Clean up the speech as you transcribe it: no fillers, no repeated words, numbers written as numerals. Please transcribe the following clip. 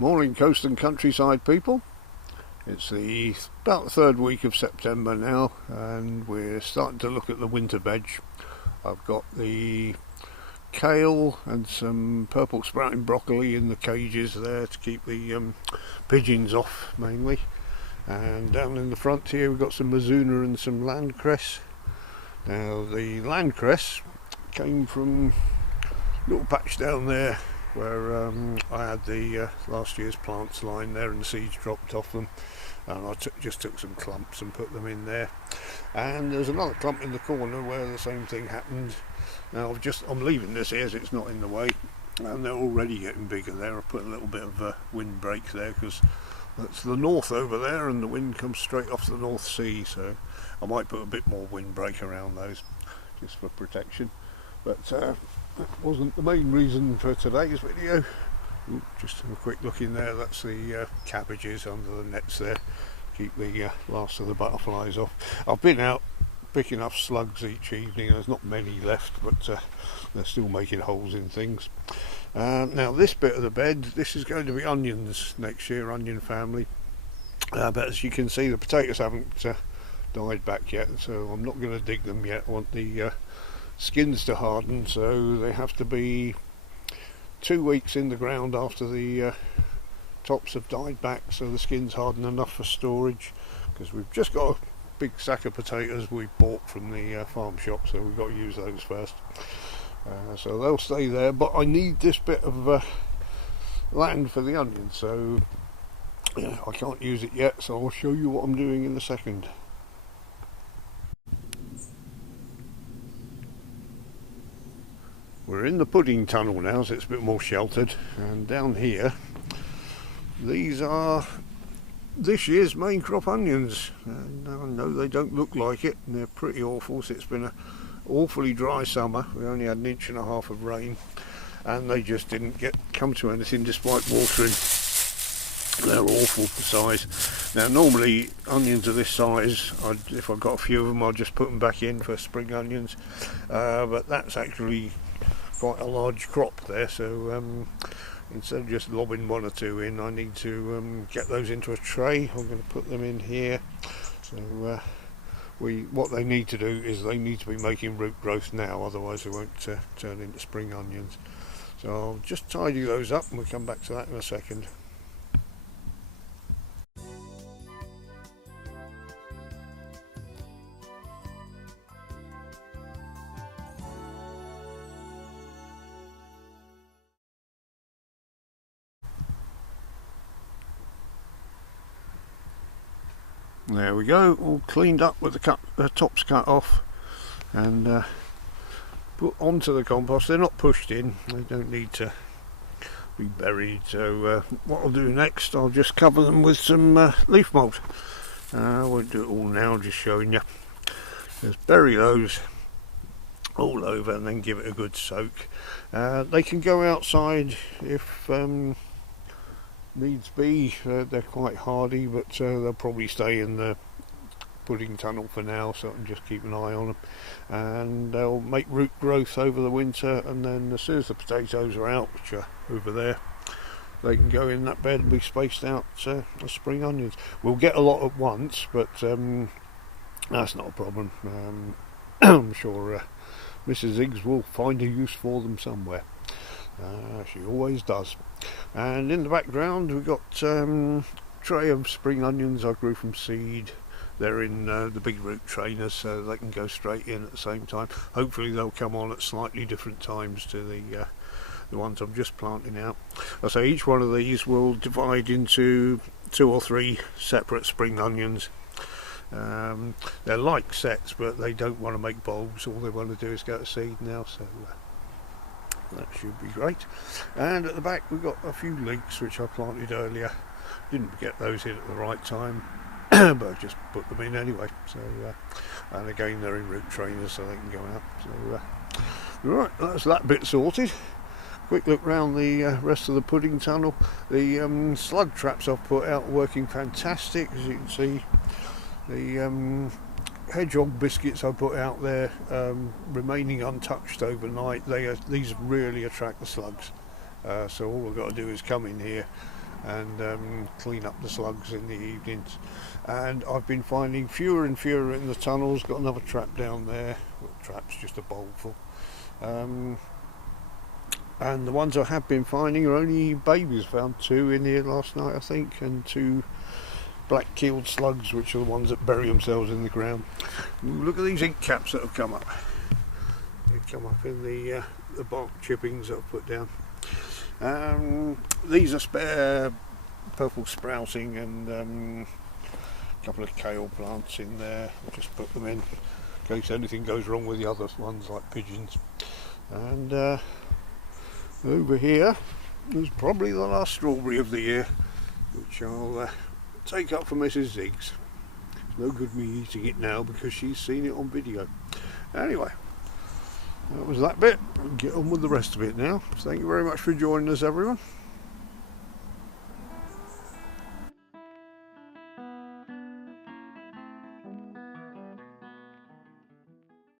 Morning, coast and countryside people. It's about the third week of September now, and we're starting to look at the winter veg. I've got the kale and some purple sprouting broccoli in the cages there to keep the pigeons off mainly. And down in the front here we've got some mizuna and some landcress. Now the landcress came from a little patch down there where I had the last year's plants lying there and the seeds dropped off them, and I just took some clumps and put them in there. And there's another clump in the corner where the same thing happened. Now I'm leaving this here so it's not in the way, and they're already getting bigger there. I put a little bit of a windbreak there because that's the north over there and the wind comes straight off the North Sea, so I might put a bit more windbreak around those just for protection. But that wasn't the main reason for today's video. Just have a quick look in there. That's the cabbages under the nets there. Keep the last of the butterflies off. I've been out picking up slugs each evening. There's not many left, but they're still making holes in things. Now this bit of the bed, this is going to be onions next year, onion family. But as you can see, the potatoes haven't died back yet, so I'm not going to dig them yet. I want the skins to harden, so they have to be 2 weeks in the ground after the tops have died back, so the skins harden enough for storage, because we've just got a big sack of potatoes we bought from the farm shop, so we've got to use those first. So they'll stay there, but I need this bit of land for the onions, so yeah, I can't use it yet, so I'll show you what I'm doing in a second. We're in the pudding tunnel now, so it's a bit more sheltered, and down here these are this year's Maincrop onions, and I know they don't look like it, and they're pretty awful. So it's been an awfully dry summer. We only had 1.5 inches of rain, and they just didn't come to anything despite watering. They're awful for size. Now normally onions of this size, if I've got a few of them, I'll just put them back in for spring onions, but that's actually quite a large crop there, so instead of just lobbing 1 or 2 in, I need to get those into a tray. I'm going to put them in here. So what they need to do is they need to be making root growth now, otherwise they won't turn into spring onions. So I'll just tidy those up and we'll come back to that in a second. There we go, all cleaned up with the tops cut off and put onto the compost. They're not pushed in, they don't need to be buried. So what I'll do next, I'll just cover them with some leaf mould. I won't do it all now, just showing you. Just bury those all over and then give it a good soak. They can go outside if needs be. They're quite hardy, but they'll probably stay in the pudding tunnel for now, so I can just keep an eye on them, and they'll make root growth over the winter, and then as soon as the potatoes are out, which are over there, they can go in that bed and be spaced out as spring onions. We'll get a lot at once, but that's not a problem. I'm sure Mrs. Iggs will find a use for them somewhere. She always does. And in the background we've got tray of spring onions I grew from seed. They're in the big root trainers, so they can go straight in at the same time. Hopefully they'll come on at slightly different times to the ones I'm just planting out. I say each one of these will divide into 2 or 3 separate spring onions. They're like sets, but they don't want to make bulbs. All they want to do is go to seed now, so that should be great. And at the back we've got a few leeks which I planted earlier. Didn't get those in at the right time, but I just put them in anyway. So and again they're in root trainers, so they can go out. So right, that's that bit sorted. Quick look round the rest of the pudding tunnel. The slug traps I've put out are working fantastic, as you can see. The hedgehog biscuits I put out there remaining untouched overnight. These really attract the slugs, so all I've got to do is come in here and clean up the slugs in the evenings. And I've been finding fewer and fewer in the tunnels. Got another trap down there. Well, trap's just a bowl full. And the ones I have been finding are only babies. Found 2 in here last night, I think, and 2 black-keeled slugs, which are the ones that bury themselves in the ground. Ooh, look at these ink caps that have come up. They come up in the bark chippings that I've put down. These are spare purple sprouting and a couple of kale plants in there. I'll just put them in case anything goes wrong with the other ones like pigeons. And over here is probably the last strawberry of the year, which I'll take up for Mrs. Ziggs. It's no good me eating it now because she's seen it on video. Anyway, that was that bit. I'll get on with the rest of it now. Thank you very much for joining us, everyone.